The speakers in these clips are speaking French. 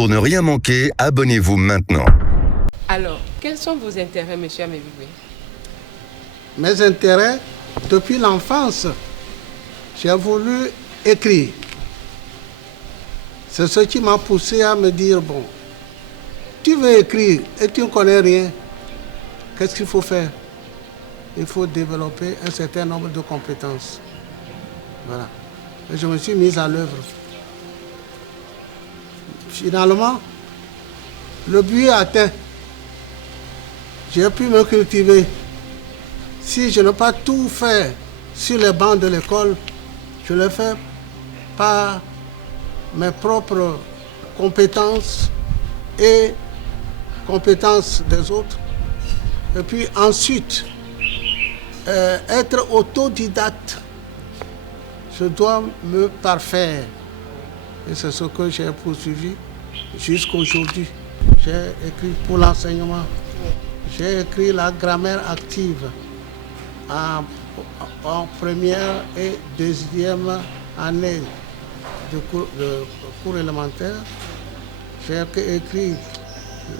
Pour ne rien manquer, abonnez-vous maintenant. Alors, quels sont vos intérêts, monsieur Amébibé? Mes intérêts, depuis l'enfance, j'ai voulu écrire. C'est ce qui m'a poussé à me dire, bon, tu veux écrire et tu ne connais rien, qu'est-ce qu'il faut faire? Il faut développer un certain nombre de compétences. Voilà. Et je me suis mise à l'œuvre. Finalement, le but est atteint. J'ai pu me cultiver. Si je n'ai pas tout fait sur les bancs de l'école, je le fais par mes propres compétences et compétences des autres. Et puis ensuite, être autodidacte. Je dois me parfaire. Et c'est ce que j'ai poursuivi jusqu'aujourd'hui. J'ai écrit pour l'enseignement. J'ai écrit la grammaire active en première et deuxième année de cours élémentaire. J'ai écrit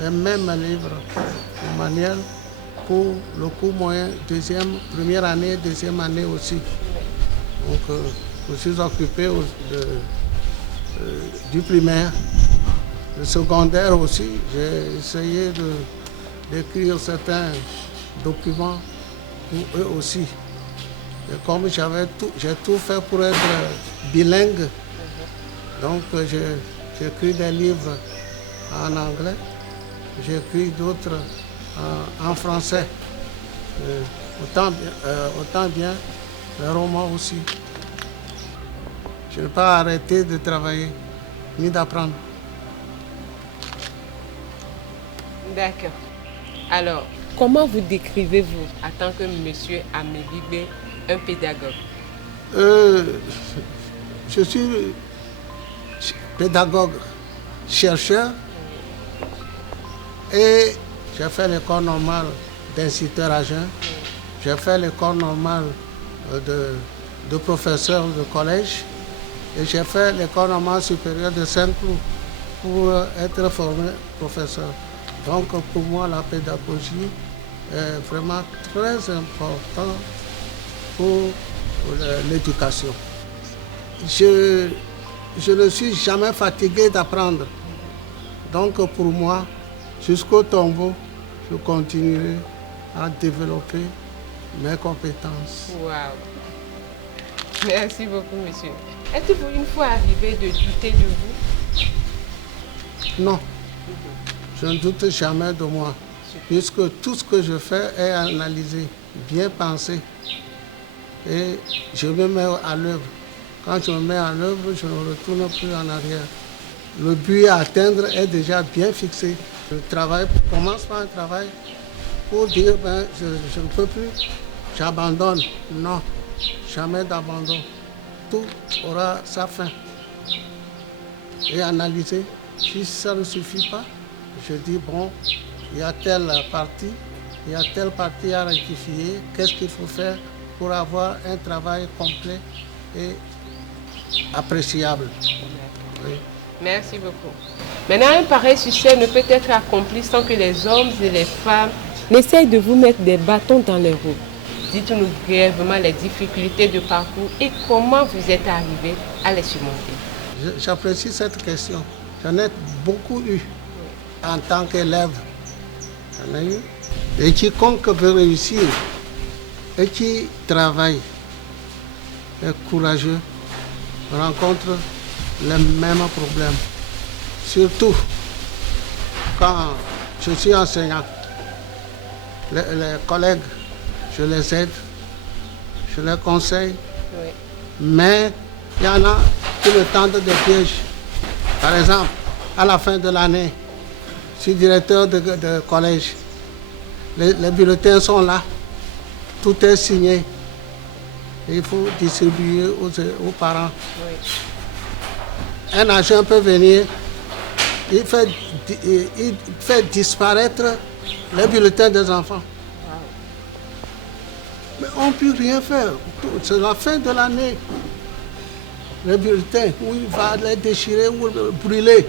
les mêmes livres manuels pour le cours moyen, première année, deuxième année aussi. Donc, je suis occupé du primaire. Le secondaire aussi, j'ai essayé d'écrire certains documents pour eux aussi. Et comme j'ai tout fait pour être bilingue, donc j'ai écrit des livres en anglais, j'ai écrit d'autres en français. Autant bien les romans aussi. Je n'ai pas arrêté de travailler ni d'apprendre. D'accord. Alors, comment vous décrivez-vous en tant que monsieur Amébibé, un pédagogue? Je suis pédagogue, chercheur et j'ai fait l'école normale d'instituteur à jeun. J'ai fait l'école normale de professeur de collège et j'ai fait l'école normale supérieure de Saint-Cloud pour être formé professeur. Donc pour moi, la pédagogie est vraiment très importante pour l'éducation. Je ne suis jamais fatigué d'apprendre. Donc pour moi, jusqu'au tombeau, je continuerai à développer mes compétences. Waouh! Merci beaucoup, monsieur. Êtes-vous une fois arrivé de douter de vous? Non, je ne doute jamais de moi, puisque tout ce que je fais est analysé, bien pensé, et je me mets à l'œuvre. Quand je me mets à l'œuvre, je ne retourne plus en arrière. Le but à atteindre est déjà bien fixé. Je commence par un travail pour dire je ne peux plus, j'abandonne. Non, jamais d'abandon. Tout aura sa fin. Et analyser, si ça ne suffit pas, je dis bon, il y a telle partie à rectifier, qu'est-ce qu'il faut faire pour avoir un travail complet et appréciable. Oui. Merci beaucoup. Maintenant, un pareil succès ne peut être accompli sans que les hommes et les femmes n'essayent de vous mettre des bâtons dans les roues. Dites-nous brièvement les difficultés de parcours et comment vous êtes arrivé à les surmonter. J'apprécie cette question. J'en ai beaucoup eu en tant qu'élève. J'en ai eu. Et quiconque veut réussir et qui travaille, est courageux, rencontre les mêmes problèmes. Surtout quand je suis enseignant. Les collègues, je les aide, je les conseille. Oui. Mais il y en a qui me tendent des pièges. Par exemple, à la fin de l'année, je suis directeur de collège. Les bulletins sont là, tout est signé. Il faut distribuer aux parents. Oui. Un agent peut venir, il fait disparaître les bulletins des enfants. Wow. Mais on ne peut rien faire. C'est la fin de l'année. Les bulletins, où il va les déchirer ou les brûler.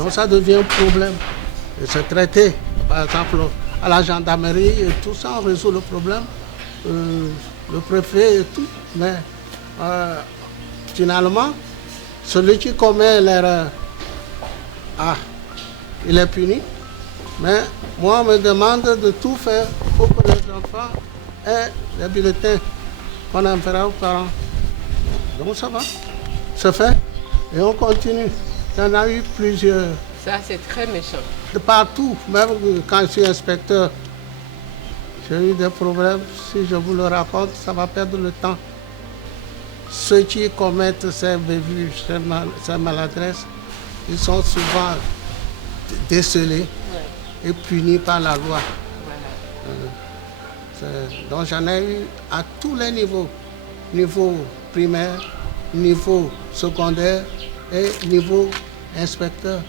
Donc ça devient un problème. Et c'est traité, par exemple, à la gendarmerie et tout ça, on résout le problème. Le préfet et tout. Mais finalement, celui qui commet l'erreur, il est puni. Mais moi, on me demande de tout faire pour que les enfants aient les bulletins qu'on enverra aux parents. Donc ça va, c'est fait. Et on continue. Il y en a eu plusieurs. Ça, c'est très méchant. De partout, même quand je suis inspecteur, j'ai eu des problèmes. Si je vous le raconte, ça va perdre le temps. Ceux qui commettent ces bévues, ces maladresses, ils sont souvent décelés et punis par la loi. Voilà. Donc j'en ai eu à tous les niveaux. Niveau primaire, niveau secondaire et niveau inspecteur.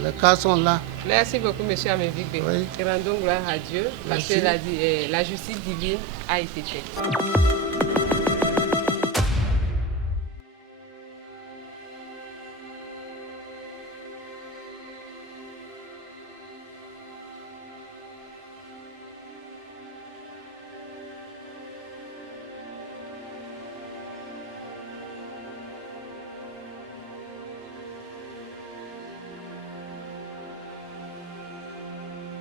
Les cas sont là. Merci beaucoup, M. Amévigbe. Oui. Rendons gloire à Dieu parce que la justice divine a été faite.